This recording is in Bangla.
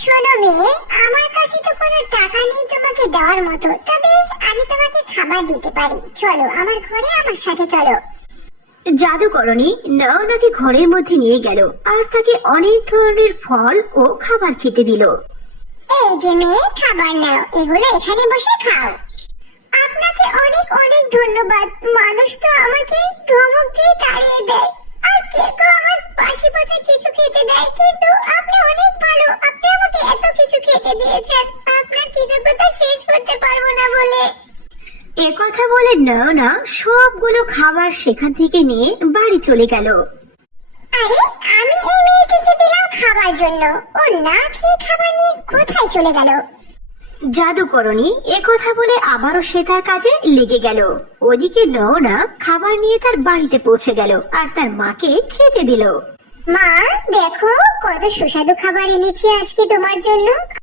শোনো মেয়ে আমার কাছে তো কোনো টাকা নেই তোমাকে দেওয়ার মতো। তবে আমি তোমাকে খাবার দিতে পারি। চলো আমার ঘরে আমার সাথে চলো। জাদুকরণী নয়নাকে ঘরের মধ্যে নিয়ে গেল আর তাকে অনেক ধরনের ফল ও খাবার খেতে দিল। এই যে মেয়ে খাবার নাও। এগুলো এখানে বসে খাও। আপনাকে অনেক অনেক ধন্যবাদ। মানুষ তো আমাকে ধমক দিয়ে তাড়িয়ে দেয়। আর কে তো আমার পাশে পাশে কিছু খেতে দেয়? কিন্তু আপনি অনেক ভালো আপনি আমাকে এত কিছু খেতে দিয়েছেন আপনার কৃতজ্ঞতা শেষ করতে পারব না বলে। এ কথা বলে নয়না সবগুলো খাবার সেখান থেকে নিয়ে বাড়ি চলে গেল। আরে আমি এই মেয়েটিকে দিলাম খাবার জন্য। ও না খেয়ে খাবার নিয়ে কোথায় চলে গেল? জাদুকরণী এ কথা বলে আবারও সে তার কাজে লেগে গেল। ওদিকে নয়না খাবার নিয়ে তার বাড়িতে পৌঁছে গেল আর তার মাকে খেতে দিল। মা দেখো কত সুস্বাদু খাবার এনেছি আজকে তোমার জন্য।